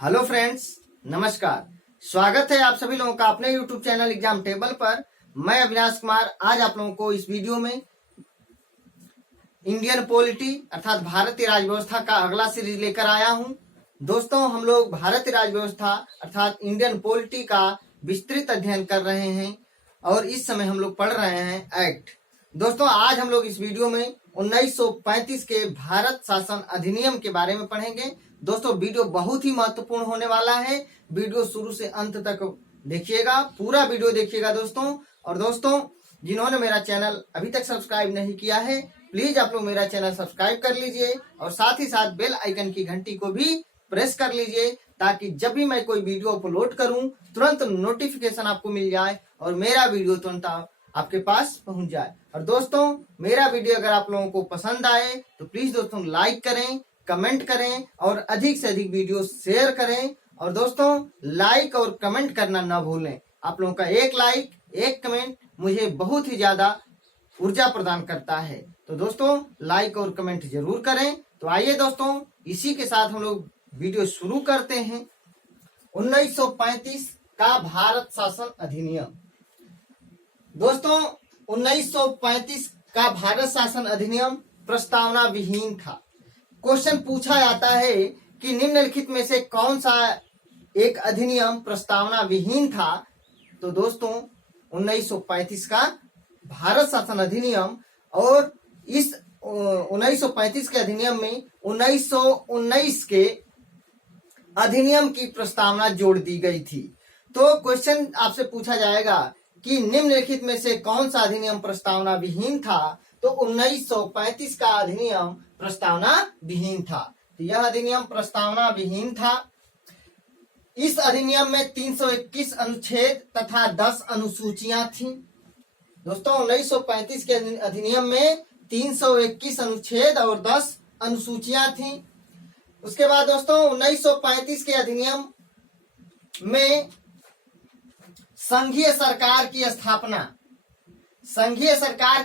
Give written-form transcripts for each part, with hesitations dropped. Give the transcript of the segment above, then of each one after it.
Hello friends, नमस्कार। स्वागत है आप सभी लोगों का अपने यूट्यूब चैनल एग्जाम टेबल पर। मैं अविनाश कुमार आज आप लोगों को इस वीडियो में इंडियन पॉलिटी अर्थात भारतीय राजव्यवस्था का अगला सीरीज लेकर आया हूं। दोस्तों, हम लोग भारतीय राजव्यवस्था अर्थात इंडियन पॉलिटी का विस्तृत अध्ययन कर रहे हैं और इस समय हम लोग पढ़ रहे हैं एक्ट। दोस्तों, आज हम लोग इस वीडियो में 1935 के भारत शासन अधिनियम के बारे में पढ़ेंगे। दोस्तों, वीडियो बहुत ही महत्वपूर्ण होने वाला है। वीडियो शुरू से अंत तक देखिएगा, पूरा वीडियो देखिएगा दोस्तों। और दोस्तों, जिन्होंने मेरा चैनल अभी तक सब्सक्राइब नहीं किया है, प्लीज आप लोग मेरा चैनल सब्सक्राइब कर लीजिए और साथ ही साथ बेल आइकन की घंटी को भी प्रेस कर लीजिए ताकि जब भी मैं कोई वीडियो अपलोड करूं तुरंत नोटिफिकेशन आपको मिल जाए और मेरा वीडियो तुरंत आपके पास पहुंच जाए। और दोस्तों, मेरा वीडियो अगर आप लोगों को पसंद आए तो प्लीज दोस्तों लाइक करें, कमेंट करें और अधिक से अधिक वीडियो शेयर करें। और दोस्तों, लाइक और कमेंट करना ना भूलें। आप लोगों का एक लाइक, एक कमेंट मुझे बहुत ही ज्यादा ऊर्जा प्रदान करता है। तो दोस्तों, लाइक और कमेंट जरूर करें। तो आइए दोस्तों, इसी के साथ हम लोग वीडियो शुरू करते हैं। 1935 का भारत शासन अधिनियम। दोस्तों, 1935 का भारत शासन अधिनियम प्रस्तावना विहीन था। क्वेश्चन पूछा जाता है कि निम्नलिखित में से कौन सा एक अधिनियम प्रस्तावना विहीन था। तो दोस्तों, 1935 का भारत शासन अधिनियम, और इस 1935 के अधिनियम में 1919 के अधिनियम की प्रस्तावना जोड़ दी गई थी। तो क्वेश्चन आपसे पूछा जाएगा कि निम्नलिखित में से कौन सा अधिनियम प्रस्तावना विहीन था। तो 1935 का अधिनियम प्रस्तावना विहीन था। तो यह अधिनियम प्रस्तावना विहीन था। इस अधिनियम में 321 अनुच्छेद तथा 10 अनुसूचियां थीं। दोस्तों, 1935 के अधिनियम में 321 अनुच्छेद और 10 अनुसूचियां थीं। उसके बाद दोस्तों, 1935 के अधिनियम में संघीय सरकार की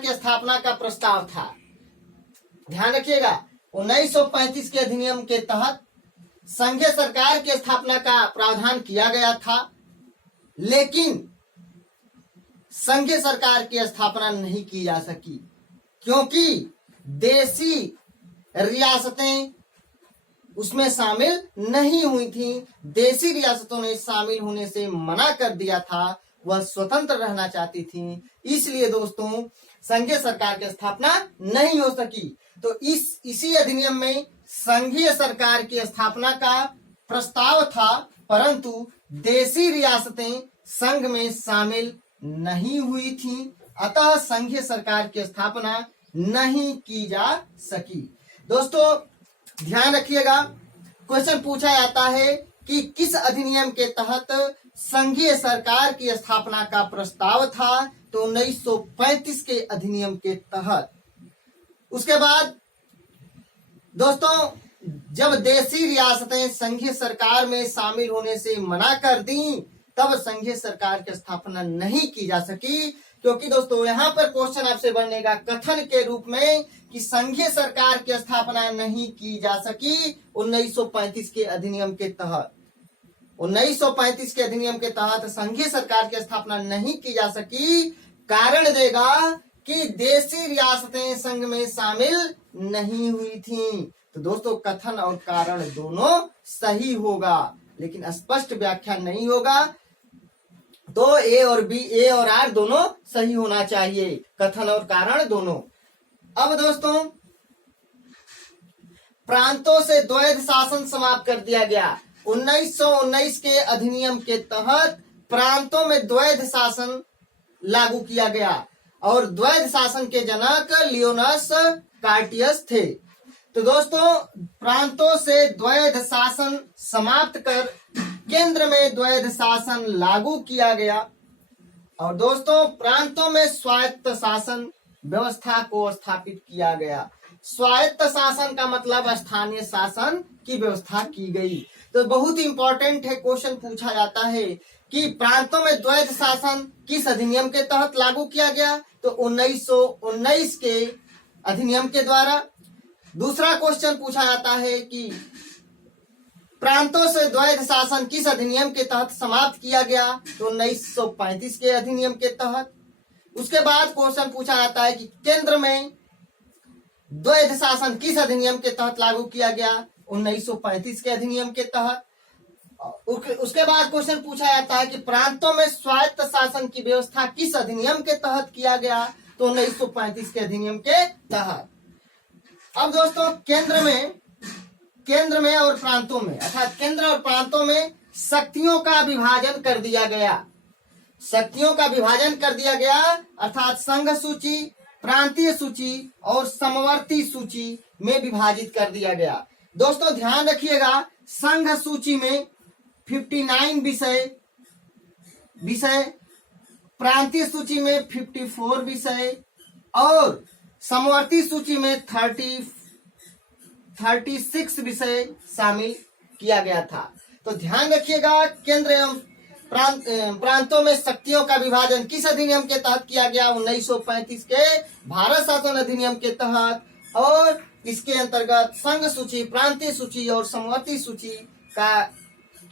स्थापना का प्रस्ताव था। ध्यान रखिएगा, 1935 के अधिनियम के तहत संघीय सरकार की स्थापना का प्रावधान किया गया था, लेकिन संघीय सरकार की स्थापना नहीं की जा सकी क्योंकि देशी रियासतें उसमें शामिल नहीं हुई थीं। देशी रियासतों ने शामिल होने से मना कर दिया था, वह स्वतंत्र रहना चाहती थीं। इसलिए दोस्तों, संघीय सरकार की स्थापना नहीं हो सकी। तो इसी अधिनियम में संघीय सरकार की स्थापना का प्रस्ताव था, परंतु देशी रियासतें संघ में शामिल नहीं हुई थीं, अतः संघीय सरकार की स्थापना नहीं की जा सकी। दोस्तों, ध्यान रखिएगा, क्वेश्चन पूछा जाता है कि किस अधिनियम के तहत संघीय सरकार की स्थापना का प्रस्ताव था। तो 1935 के अधिनियम के तहत। उसके बाद दोस्तों, जब देशी रियासतें संघीय सरकार में शामिल होने से मना कर दी, तब संघीय सरकार की स्थापना नहीं की जा सकी। क्योंकि दोस्तों, यहाँ पर क्वेश्चन आपसे बनेगा कथन के रूप में कि संघीय सरकार की स्थापना नहीं की जा सकी 1935 के अधिनियम के तहत। 1935 के अधिनियम के तहत संघीय सरकार की स्थापना नहीं की जा सकी। कारण देगा कि देशी रियासतें संघ में शामिल नहीं हुई थीं। तो दोस्तों, कथन और कारण दोनों सही होगा, लेकिन स्पष्ट व्याख्या नहीं होगा। तो ए और आर दोनों सही होना चाहिए, कथन और कारण दोनों। अब दोस्तों, प्रांतों से द्वैध शासन समाप्त कर दिया गया। 1919 के अधिनियम के तहत प्रांतों में द्वैध शासन लागू किया गया और द्वैध शासन के जनक लियोनस कार्टियस थे। तो दोस्तों, प्रांतों से द्वैध शासन समाप्त कर केंद्र में द्वैध शासन लागू किया गया। और दोस्तों, प्रांतों में स्वायत्त शासन व्यवस्था को स्थापित किया गया। स्वायत्त शासन का मतलब स्थानीय शासन की व्यवस्था की गई। तो बहुत ही इंपॉर्टेंट है, क्वेश्चन पूछा जाता है कि प्रांतों में द्वैध शासन किस अधिनियम के तहत लागू किया गया। तो 1919 के अधिनियम के द्वारा। दूसरा क्वेश्चन पूछा जाता है कि प्रांतों से द्वैध शासन किस अधिनियम के तहत समाप्त किया गया? तो 1935 के अधिनियम के तहत। उसके बाद क्वेश्चन पूछा जाता है कि केंद्र में द्वैध शासन किस अधिनियम के तहत लागू किया गया? 1935 के अधिनियम के तहत। उसके बाद क्वेश्चन पूछा जाता है कि प्रांतों में स्वायत्त शासन की व्यवस्था किस अधिनियम के तहत किया गया? तो 1935 के अधिनियम के तहत। अब दोस्तों केंद्र में और प्रांतों में, अर्थात केंद्र और प्रांतों में शक्तियों का विभाजन कर दिया गया। शक्तियों का विभाजन कर दिया गया अर्थात संघ सूची, प्रांतीय सूची और समवर्ती सूची में विभाजित कर दिया गया। दोस्तों ध्यान रखिएगा, संघ सूची में 59 विषय, प्रांतीय सूची में 54 विषय और समवर्ती सूची में 36 विषय शामिल किया गया था। तो ध्यान रखिएगा, केंद्र एवं प्रांतों में शक्तियों का विभाजन किस अधिनियम के तहत किया गया? 1935 के भारत शासन अधिनियम के तहत। और इसके अंतर्गत संघ सूची, प्रांतीय सूची और समवर्ती सूची का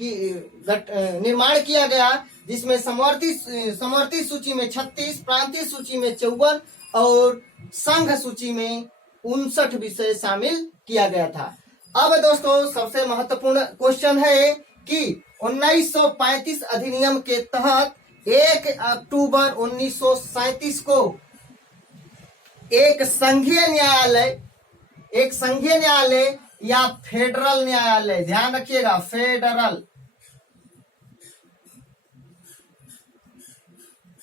निर्माण किया गया, जिसमें समवर्ती सूची में 36, प्रांतीय सूची में 54 और संघ सूची में 59 विषय शामिल किया गया था। अब दोस्तों सबसे महत्वपूर्ण क्वेश्चन है कि 1935 अधिनियम के तहत 1 अक्टूबर 1937 को एक संघीय न्यायालय या फेडरल न्यायालय, ध्यान रखिएगा, फेडरल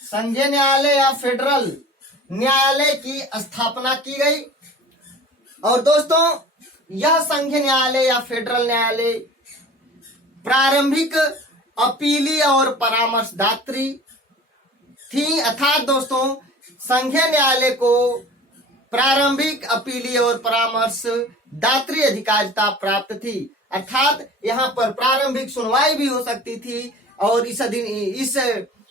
संघीय न्यायालय या फेडरल न्यायालय की स्थापना की गई। और दोस्तों यह संघीय न्यायालय या फेडरल न्यायालय प्रारंभिक अपीली और परामर्शदात्री थी, अर्थात दोस्तों संघीय न्यायालय को प्रारंभिक अपीली और परामर्शदात्री अधिकारिता प्राप्त थी, अर्थात यहाँ पर प्रारंभिक सुनवाई भी हो सकती थी और इस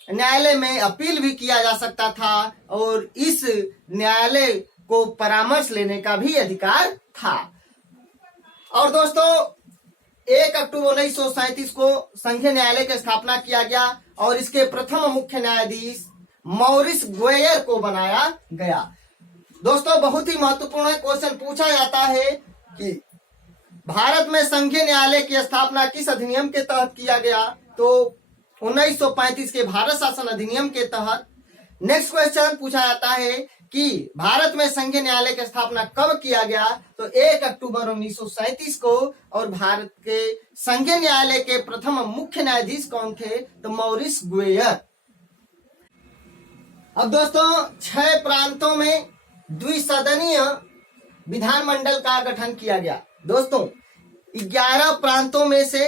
न्यायालय में अपील भी किया जा सकता था और इस न्यायालय को परामर्श लेने का भी अधिकार था। और दोस्तों 1 अक्टूबर 1937 को संघीय न्यायालय की स्थापना किया गया और इसके प्रथम मुख्य न्यायाधीश मॉरिस ग्वेयर को बनाया गया। दोस्तों बहुत ही महत्वपूर्ण क्वेश्चन पूछा जाता है कि भारत में संघीय न्यायालय की स्थापना किस अधिनियम के तहत किया गया? तो 1935 के भारत शासन अधिनियम के तहत। नेक्स्ट क्वेश्चन पूछा जाता है कि भारत में संघीय न्यायालय की स्थापना कब किया गया? तो 1 अक्टूबर 1937 को। और भारत के संघीय न्यायालय के प्रथम मुख्य न्यायाधीश कौन थे? तो मॉरिस ग्वेयर। अब दोस्तों 6 प्रांतों में द्विसदनीय विधानमंडल का गठन किया गया। दोस्तों 11 प्रांतों में से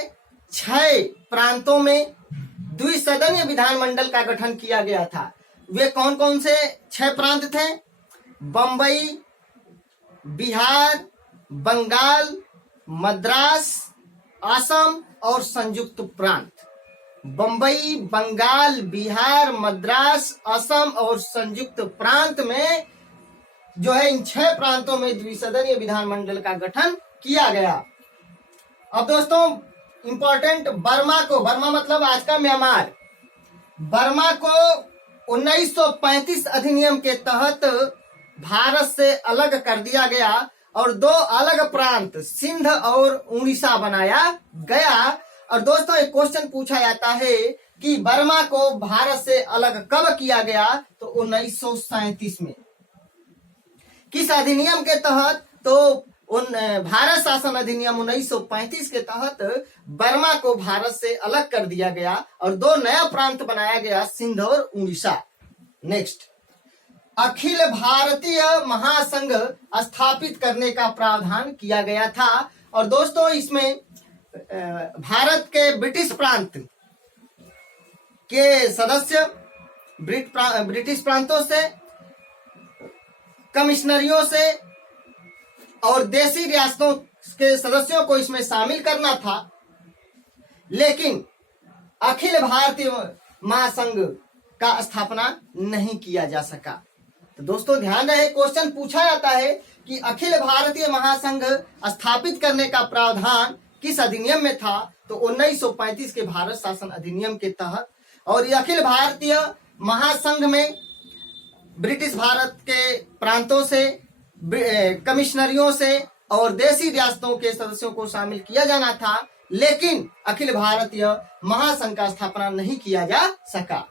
6 प्रांतों में द्विसदनीय विधानमंडल का गठन किया गया था। वे कौन कौन से 6 प्रांत थे? बंबई, बिहार, बंगाल, मद्रास, असम और संयुक्त प्रांत। बंबई, बंगाल, बिहार, मद्रास, असम और संयुक्त प्रांत में जो है इन 6 प्रांतों में द्विसदनीय विधानमंडल का गठन किया गया। अब दोस्तों इंपॉर्टेंट, बर्मा मतलब आज का म्यांमार, बर्मा को 1935 अधिनियम के तहत भारत से अलग कर दिया गया और 2 अलग प्रांत सिंध और उड़ीसा बनाया गया। और दोस्तों एक क्वेश्चन पूछा जाता है कि बर्मा को भारत से अलग कब किया गया? तो 1937 में। किस अधिनियम के तहत? तो भारत शासन अधिनियम 1935 के तहत बर्मा को भारत से अलग कर दिया गया और 2 नया प्रांत बनाया गया, सिंध और उड़ीसा। नेक्स्ट, अखिल भारतीय महासंघ स्थापित करने का प्रावधान किया गया था। और दोस्तों इसमें भारत के ब्रिटिश प्रांत के सदस्य ब्रिटिश प्रांतों से, कमिश्नरियों से और देशी रियासतों के सदस्यों को इसमें शामिल करना था, लेकिन अखिल भारतीय महासंघ का स्थापना नहीं किया जा सका। तो दोस्तों ध्यान रहे, क्वेश्चन पूछा जाता है कि अखिल भारतीय महासंघ स्थापित करने का प्रावधान किस अधिनियम में था, तो 1935 के भारत शासन अधिनियम के तहत। और ये अखिल भारतीय महासंघ में ब्रिटिश भारत के प्रांतों से, कमिश्नरियों से और देशी रियासतों के सदस्यों को शामिल किया जाना था, लेकिन अखिल भारतीय महासंघ का स्थापना नहीं किया जा सका।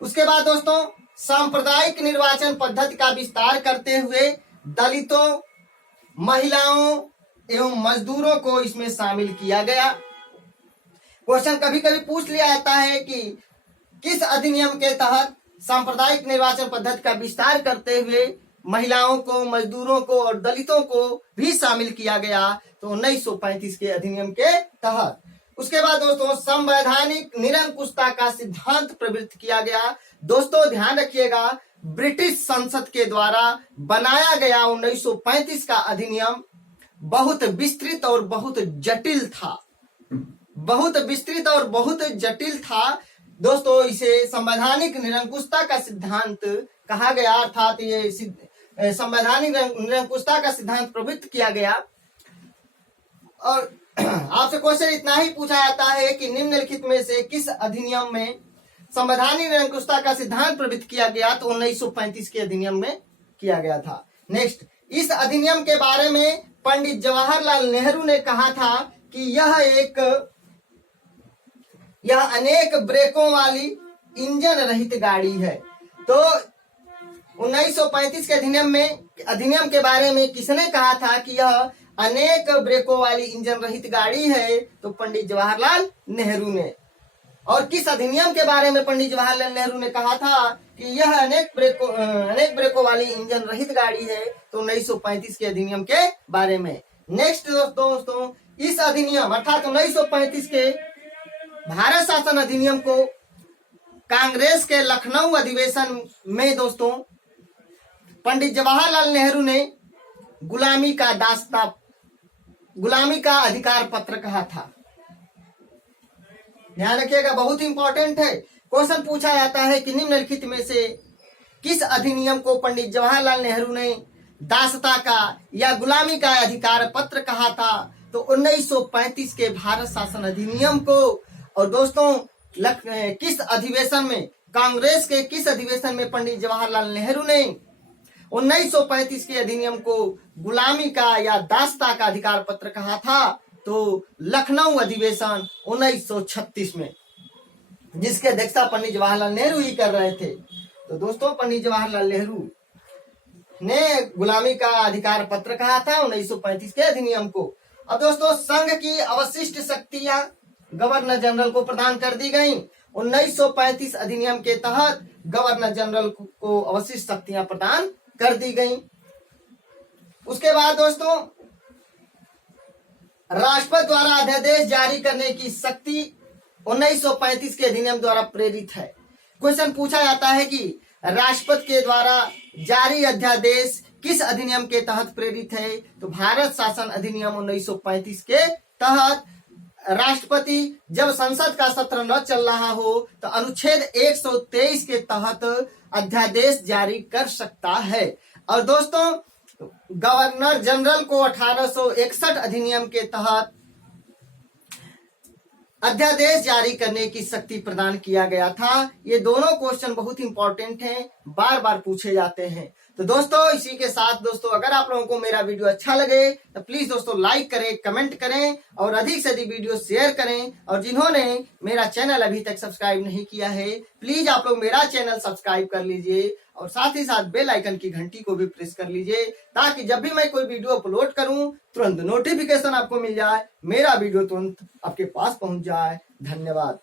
उसके बाद दोस्तों सांप्रदायिक निर्वाचन पद्धति का विस्तार करते हुए दलितों, महिलाओं एवं मजदूरों को इसमें शामिल किया गया। क्वेश्चन कभी कभी पूछ लिया जाता है कि किस अधिनियम के तहत सांप्रदायिक निर्वाचन पद्धति का विस्तार करते हुए महिलाओं को, मजदूरों को और दलितों को भी शामिल किया गया, तो 1935 के अधिनियम के तहत। उसके बाद दोस्तों संवैधानिक निरंकुशता का सिद्धांत प्रवृत्त किया गया। दोस्तों ध्यान रखिएगा, ब्रिटिश संसद के द्वारा बनाया गया 1935 का अधिनियम बहुत विस्तृत और बहुत जटिल था, बहुत विस्तृत और बहुत जटिल था। दोस्तों इसे संवैधानिक निरंकुशता का सिद्धांत कहा गया, अर्थात ये संवैधानिक निरंकुशता का सिद्धांत प्रवृत्त किया गया। और आपसे क्वेश्चन इतना ही पूछा जाता है कि निम्नलिखित में से किस अधिनियम में संवैधानिक निरंकुशता का सिद्धांत प्रवृत्त किया गया, तो 1935 के अधिनियम में किया गया था। नेक्स्ट, इस अधिनियम के बारे में पंडित जवाहरलाल नेहरू ने कहा था कि यह अनेक ब्रेकों वाली इंजन रहित गाड़ी है। तो 1935 के अधिनियम के बारे में किसने कहा था कि यह अनेक ब्रेकों वाली इंजन रहित गाड़ी है, तो पंडित जवाहरलाल नेहरू ने। और किस अधिनियम के बारे में पंडित जवाहरलाल नेहरू ने कहा था कि यह अनेक ब्रेकों वाली इंजन रहित गाड़ी है, तो 1935 के अधिनियम के बारे में। नेक्स्ट दोस्तों इस अधिनियम अर्थात 1935 के भारत शासन अधिनियम को कांग्रेस के लखनऊ अधिवेशन में दोस्तों पंडित जवाहरलाल नेहरू ने गुलामी का अधिकार पत्र कहा था। ध्यान रखिएगा, बहुत इंपॉर्टेंट है। क्वेश्चन पूछा जाता है कि निम्नलिखित में से किस अधिनियम को पंडित जवाहरलाल नेहरू ने दासता का या गुलामी का अधिकार पत्र कहा था, तो 1935 के भारत शासन अधिनियम को। और दोस्तों किस अधिवेशन में, कांग्रेस के किस अधिवेशन में पंडित जवाहरलाल नेहरू ने 1935 के अधिनियम को गुलामी का या दासता का अधिकार पत्र कहा था, तो लखनऊ अधिवेशन 1936 में, जिसके अध्यक्षता पंडित जवाहरलाल नेहरू ही कर रहे थे। तो दोस्तों पंडित जवाहरलाल नेहरू ने गुलामी का अधिकार पत्र कहा था 1935 के अधिनियम को। अब दोस्तों संघ की अवशिष्ट शक्तियां गवर्नर जनरल को प्रदान कर दी गई। 1935 अधिनियम के तहत गवर्नर जनरल को अवशिष्ट शक्तियां प्रदान कर दी गई। उसके बाद दोस्तों राष्ट्रपति द्वारा अध्यादेश जारी करने की शक्ति 1935 के अधिनियम द्वारा प्रेरित है। क्वेश्चन पूछा जाता है कि राष्ट्रपति के द्वारा जारी अध्यादेश किस अधिनियम के तहत प्रेरित है, तो भारत शासन अधिनियम 1935 के तहत। राष्ट्रपति जब संसद का सत्र न चल रहा हो तो अनुच्छेद 123 के तहत अध्यादेश जारी कर सकता है। और दोस्तों गवर्नर जनरल को 1861 अधिनियम के तहत अध्यादेश जारी करने की शक्ति प्रदान किया गया था। ये दोनों क्वेश्चन बहुत इंपॉर्टेंट हैं, बार बार पूछे जाते हैं। तो दोस्तों इसी के साथ दोस्तों अगर आप लोगों को मेरा वीडियो अच्छा लगे तो प्लीज दोस्तों लाइक करें, कमेंट करें और अधिक से अधिक वीडियो शेयर करें। और जिन्होंने मेरा चैनल अभी तक सब्सक्राइब नहीं किया है प्लीज आप लोग मेरा चैनल सब्सक्राइब कर लीजिए और साथ ही साथ बेल आइकन की घंटी को भी प्रेस कर लीजिए, ताकि जब भी मैं कोई वीडियो अपलोड करूं तुरंत नोटिफिकेशन आपको मिल जाए, मेरा वीडियो तुरंत आपके पास पहुंच जाए। धन्यवाद।